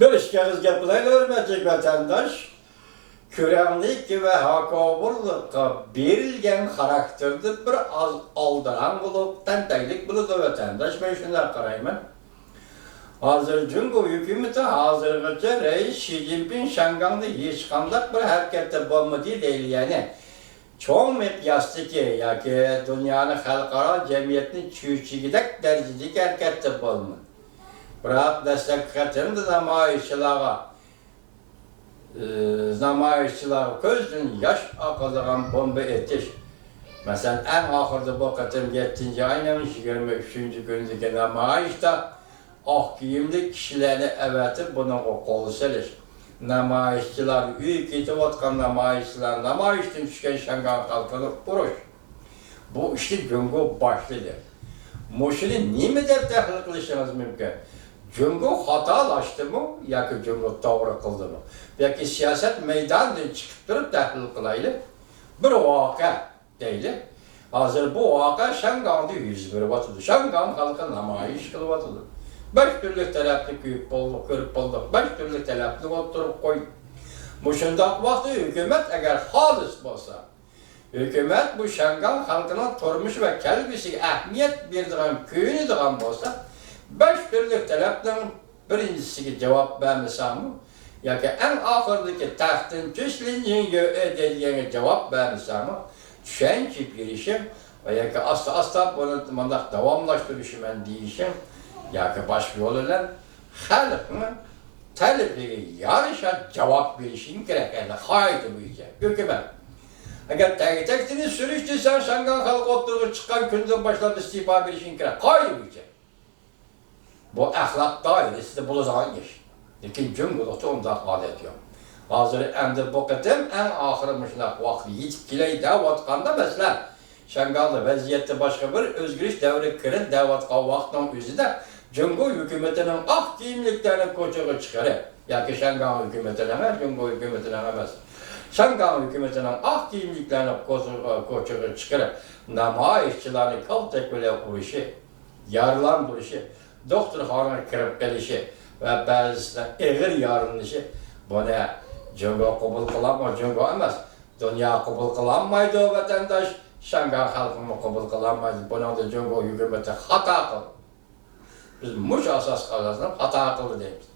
Bir işkeniz yapılan örmecek vatandaş, kürenlik ve hakaburlukka berilgen karakterde bir az aldıran bulup, tentaylık buludu vatandaş. Ben şuna karayım. Hazır Cumhur hükümeti hazırlıkça reis Xi Jinping Şangang'da hiç kandak bir harekette bulmadığı değil yani. Çok mikyastaki ya ki dünyanın halkara cemiyetinin çüçügidek derecedeki harekette bulmadı. Bırak destekletin de namayişçiler közün yaş akıldığın bomba etiş. Mesela en ahırda bu katım 7. ayının 23. gündeki namayişte ak giyimli kişilerini evetip bunun o kolu seliş. Namayişçiler, üyü gidip otkan namayişçiler, namayişten düşken Şangan kalkılıp vuruş. Bu işte Cumhur başlıdır. Muşili niye mi defterlik kılışınız mümkün? Cumhur hatalaştı mı, ya ki Cumhur doğru kıldı mı? Belki siyaset meydanından çıkıp durup tahlil kılaylı. Bir vaka değil. Hazır bu vaka Şangan'da 101 vatıdı. Şangan halkı namayiş kılıp vatıdı. 5 türlü talepli kuyup bulduk, kırıp bulduk. 5 türlü talepli oturup koy. Muşundak vakti hükümet eğer halis olsa, hükümet bu Şangan halkının turmuş ve kelbisi ehmiyet verdiğin köyünü dağın olsa, 5 türlü talepten birincisi cevap vermesem mi? Ya ki en ahırdaki tahtın cüslüğünü edildiğine cevap vermesem mi? Düşenki girişim ve ya ki asla bunu devamlaştırışım ben değişim. Ya ki başka yoluyla halkın talebi yarışa cevap verişin gerekli. Haydi bu işe. Hükümet. Eğer tekstilin sürüştü sen Şangan halkı oturup çıkan günden başladı istifa verişin gerekli. Haydi bu işe. Bu ahlak dairesi de bulacağın iş. Lakin Cumhuriyeti onda adet yok. Hazır endi bu kadar en ahırmışlar vakti yetip kiley davatqanda mesela Şangan'da vaziyette başka bir özgürlük devri kırın davatqa vaxtın özüde Cumhur hükümetinin ak giyimliklerini koçağı çıkarır. Ya ki Şangan hükümetine emas, Cumhur hükümetine emas. Şangan hükümetinin ak giyimliklerini koçağı çıkarır. Namayişçilerin kaltek bile vuruşu, yarlandırışı, doktorxanaya kirib gelişi ve bazı ağır yarınlışı bunu Cumhur kabul kılamaz, Cumhur emas. Dünya kabul kılamaydı o vatandaş, Şangan halkını kabul kılamaydı. Bunun da Cumhur hükümeti hata kıldı. Biz muş asas kazasından hata kıldı deyimiz.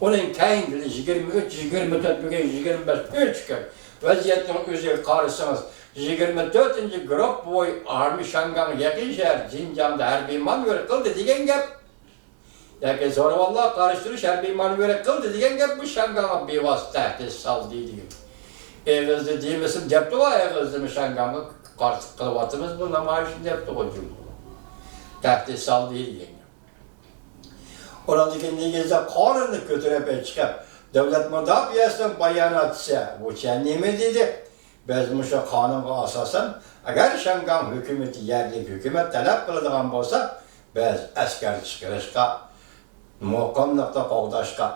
Onun kayınlığı 23, 24, 25, 3 gün vaziyetin özü karşısınız. 24. grup boy army Şangan yakın şehir Zincan'da harbi manevra kıldı diyen gap. Ya ki sonra vallahi karıştırış harbi manevra kıldı diyen gap bu Şangan'a bir vasıta tehdit saldı diyor. Eğizli değilmesin yaptı o eğizli mi Şangan'a karşı kılvatımız bu namayişini yaptı o cümle. Tehdit saldı diyen. Oradaki negizde kanunu götürüp çıkıp devlet müdafiyasının bayanatçısı bu kendimi dedi. Biz muşa kanuna asasen eğer Şangan hükümeti yerli hükümet talep kıldığın olsa biz asker çıkarışka muhkamlıkta qoğdaşka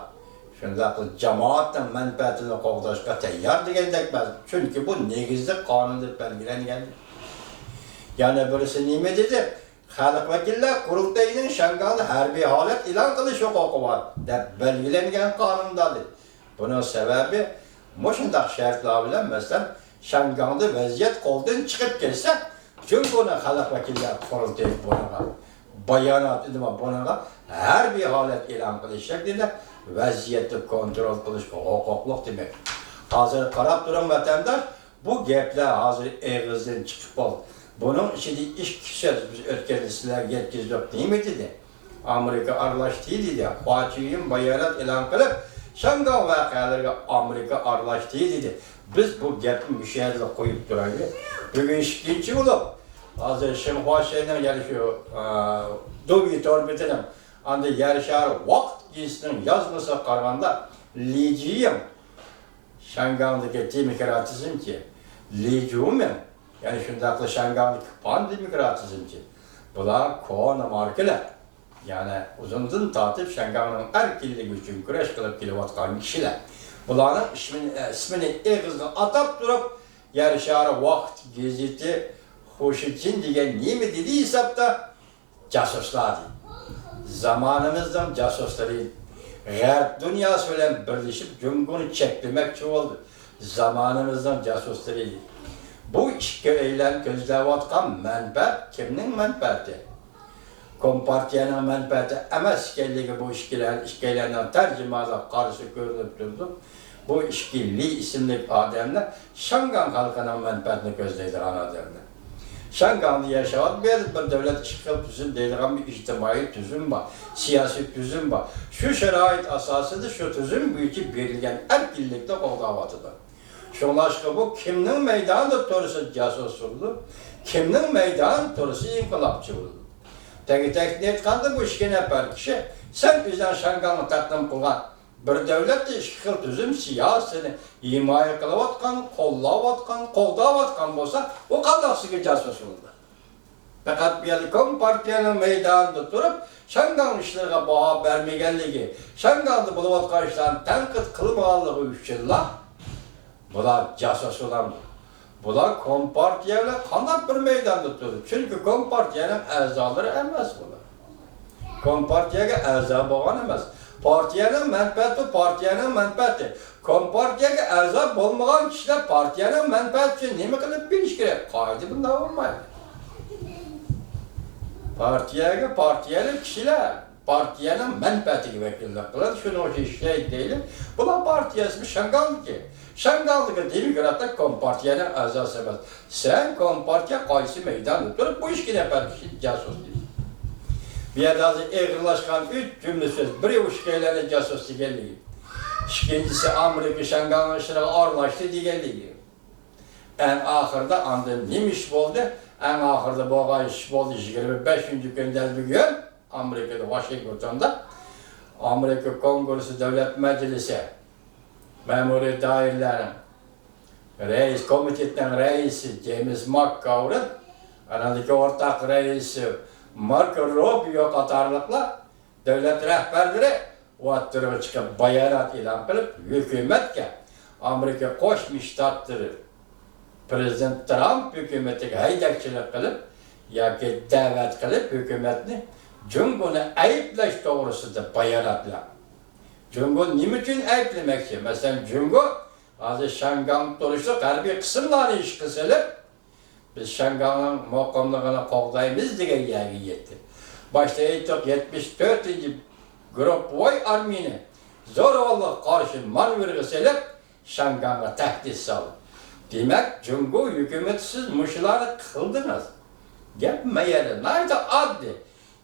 şundaqlı cemaatın menfaatini qoğdaşka tayyor degandek biz. Çünkü bu negizde kanunda belgilengendir. Yani birisi nime dedi? Xalq vakillar qurultayının Şangan'da harbiy holat e'lon qilish huquqi bor deb belgilangan qonundadir. Bunun sebebi mushundaq shartlar bilan masalan Şangan'da vaziyat qo'ldan chiqib ketsa, Cumhuriyet xalq vakillar qurultay bunaqa bayonot nima bunaqa harbiy holat e'lon qilish shaklida vaziyatni kontrol qilish huquqliq demak. Hozir qarab turing vatandosh, bu gaplar hozir eg'izdan chiqib qoldi. Bunun içinde iş kişiler biz ötkenlisler yetkizdik değil mi dedi. Amerika arlaştı dedi. Fatih'in bayanat elan kılıp Şangan vakalarına Amerika arlaştı dedi. Biz bu gapı müşahede koyup duraydı. Bugün işkinci olup hazır Şenhuaşe'nin yarışıyor Dogi Torbeti'nin anda yarışar vakt giysinin yazması karvanda Liciyim Şangan'daki demokratizm ki Liciyim yani şundaqlı Şangan'daki pan-demokratizmci. Bular kona markalar. Yani uzundan tatip Şangan'ın erkinliği için güreş kılıp kilivatkan kişiler. Buların ismini eğizle atap durup yarışarı vakt geziti hoşitin diyen ne mi dediği hesapta casuslar değil. Zamanımızdan casusları G'arb dünyası bilan birleşip Cumhur'u çeklemek oldu. Zamanımızdan casusları. Bu ikki eylem gözleyotgan menfaat kimning menfaati? Kompartiyanın menfaati emas ekanligi bu ikkilarning tarjimalab qarshi ko'rinib turdi. Bu ikki isimli adamlar Şangan halkının menfaatini gözleydigan adamlar. Şangan'da yaşayan bir devlet işgal tüzüm deyilgan bir ictimai tüzüm var, siyasi tüzüm var. Şu şerait asasında şu tüzüm büyücü verilgen erkillikte qoğdavatıdır. Şolaşka bu kimning meydanında torusu casus oldu, kimning meydanında torusu inqilabçı oldu. Tek aytganda bu ikki nafar kishi sen bizden Şangan'ı taqdim qilgan bir devlet işgal tüzüm siyasini himoya qilayotgan, qo'llayotgan bo'lsa, o qandaqsiga casus oldu. Fakat bir Kompartiyanın meydanında durup Şangan işlerine baha vermeyenligi, Şangan'da bulayotgan işlerini tanqid qilmaganligi uchunlar bular casus olamdı. Bular Kompartiyayla qandaq bir meydanda turdi. Çünkü Kompartiyanın a'zolari emas bular. Kompartiyaga a'zo bo'lgan emas. Partiyanın menfaati. Kompartiyaga a'zo bo'lmagan kishilar partiyanın menfaati uchun nima qilib berish kerak? Qoida bunday bo'lmaydi. Partiyalı kishilar partiyanın menfaatiga vakillik qiladi. Shuni o'sha ishlaydi deylik. Bular partiyasi Şangan'daki. Şangan'daki demokratlar Kompartiyanın a'zosi emas. Sen Kompartiya qaysi meydanda turib bu ikki nafar kishi casus deysiz. Bir yerde ağırlaşkan 3 cümle söz, biri uşkaylarla casus digelliği. İkincisi Amerika Şangan'ın işine arlaştı digelliği. En ahırda andın neymiş oldu? En ahırda bu iş oldu 25. günden bir gün Amerika'da, Washington'da Amerika Kongresi Devlet Meclisi memuri dairelerin komitetten reisi James McGovern, aradaki ortak reisi Marco Rubio qatarlıqlar devlet rehberleri vattırığı çıkıp bayanat ilan kılıp hükümetke Amerika Qo'shma Shtatları Prezident Trump hükümetiga haydakchilik qilib yoki da'vat qilib hükümetni Cumhur'u ayıplash to'g'risida bayonotlar. Cumhur nima uchun ayblamoqchi? Masalan, Cumhur hozir Şangan turishda g'arbiy qismlarni ish qilib biz Şangan'ın maqomligini qo'g'daymiz degan yerga yetdi. Başta aytdik 74. Gruppoy armiyani zo'ravonlik qarshi manevriga selib Şangan'a tahdid soldi. Demek Cumhur hükümeti siz muşuları kıldınız. Yapmayalım. Nerede adli?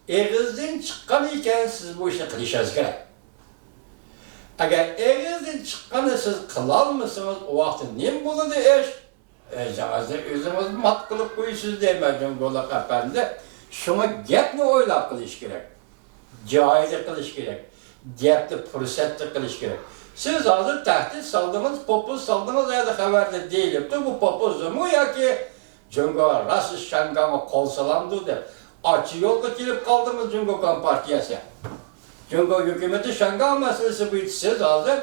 Eğizden çıkan iken siz bu işi kılışınız gerek. Eğer eğizden çıkanı siz kılalmışsınız o vakti ne buludu eş? Özünüz mat kılıp koyuyorsunuz deme Cumhur'la efendi. Şuna gepni oylap kılış gerek. Caizi kılış gerek. Gepli fırsatlı kılış gerek. Siz hazır tehdit saldınız, popuz saldınız ya da haberde değilim. Bu popuzdu mu ya ki Cumhur'a Rasis Şangan'a kol salamdı de açı yolda gelip kaldınız Cumhur Kompartiyası. Cumhur hükümeti Şangan meselesi buydu. Siz hazır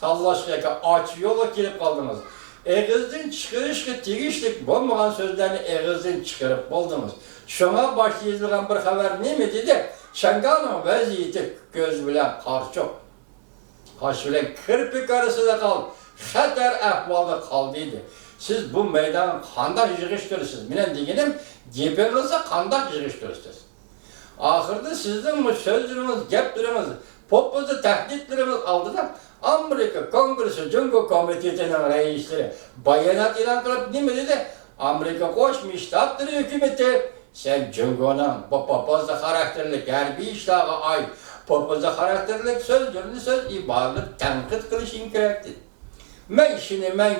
tallaşkaya açı yolda gelip kaldınız. Eğizden çıkırışkı tigişlik olmayan sözlerini eğizden çıkarıp buldunuz. Şuna başlayıcılan bir haber ne mi dedi? Şangan'ın vaziyeti göz bilen karşı. Haş bilen kirpik arasında kaldı. Xatar ahvalda kaldıydı. Siz bu meydanı qandaq yığıştırırsınız. Menen degenim, gebenizi qandaq yığıştırırsınız. Ahırda sizin bu sözleriniz, gepleriniz, popuzu tehditleriniz aldıdan Amerika Kongresi Cumhur Komitesi'nin reisleri bayanat ilan kılıp ne mi dedi? Amerika Qo'shma Shtatları hükümeti sen Cumhur'un bu popuzda karakterlik harbiy işlerine ait popuzda karakterlik sözlerini söz ibarlık tenkit kılışın gerekti. Men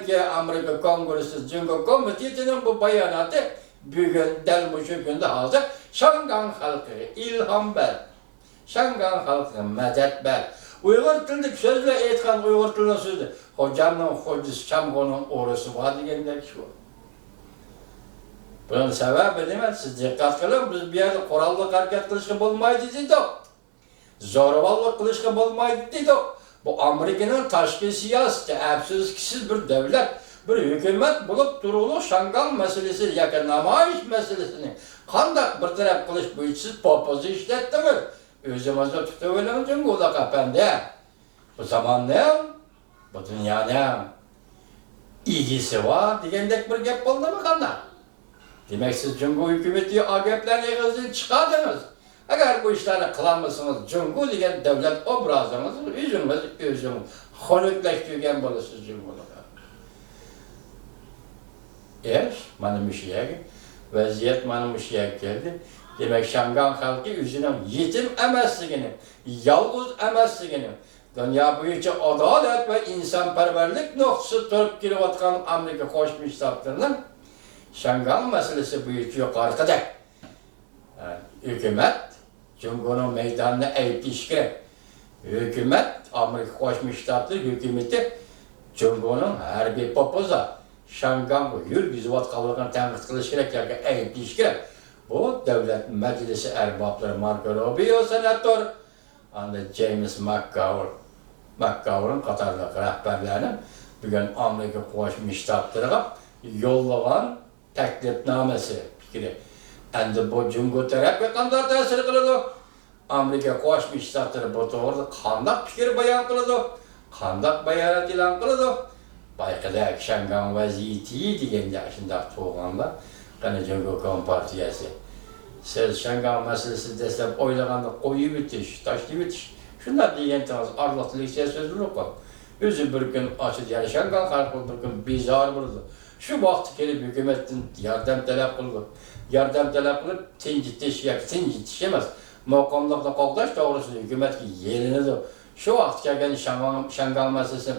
ki Amerika Kongresi Cumhur Komitesi'nin bu bayanatı bugün del bu günde hazır Şangan halkı ilham ver. Şangan halkı medet ver. Uygur tildik sözle etken Uygur tilinin sözü. Hocamın hocası Şamgon'un orası var diyenler şu. Bunun sebebi değil mi? Siz dikkat kılın, biz bir yerde korallık hareket kılışkı bulmaydı dedik. Zorbalık kılışkı bulmaydı dedik. Bu Amerika'nın taşkı siyaseti, hepsiz kişisiz bir devlet, bir hükümet bulup durulu Şangan meselesi, yakın namayiş meselesini kandak bir taraf kılış bu işsiz popozu işletti mi? Özümüzde tutuvelim Cumhur'da efendi. Bu zaman ne? Bu dünya ne? İlgisi var degandek bir gap oldu mu kanda? Demek siz Cumhur hükümeti ageplerini yığızın çıkardınız. Eğer bu işleri kılamazsınız, Cumhur degen devlet obrazınızı özünüz xonuklaştırgan bolasiz Cumhur'a. Mana müşiyek, vaziyet mana müşiyek geldi. Demek Şangan halkı özünün yetim emasligini, yalnız emasligini, dünya boyunca adalet ve insanperverlik noktası turup kilayotgan Amerika Qo'shma Shtatlarining Şangan meselesi boyunca yuqorida. Hükümet Cumhur'un meydanını ayıplayış kerak. Hükümet, Amerika Qo'shma Shtatlari hükümeti Cumhur'un harbiy popoza Şangan yurgizayotganligini tanqid qilish kerak yoki ayıplash kerak. Bu devlet meclisi erbapları Marco Rubio senator, anda James McGovern qatorliq rahbarlarning bugun Amerika Qo'shma Shtatlariga yo'llagan taklifnomasi fikri. Endi bu Cumhur tarafga qanday ta'sir qiladi? Amerika Qo'shma Shtatlari bu to'g'rida qanday fikr bayon qiladi? Qanday bayonot e'lon qiladi? Bayqada Şangan vaziyeti deganda shunday to'g'anda qani Cumhur Kompartiyasi. Siz Şangan meselesi desem o'ylaganda qo'yib o'tish, tashlab o'tish. Shunday degansiz arliqlik so'z yo'q. O'zi bir kun ochib yana Şangan xalqi bir kun bezor bo'ldi. Shu vaqt kelib hukumatdan yordam talab qildi. Yordam talab qilib tinchitish emas, maqomlarda qo'llash to'g'risida hukumatga yelinadi. Shu vaqt kelgan Şangan meselesi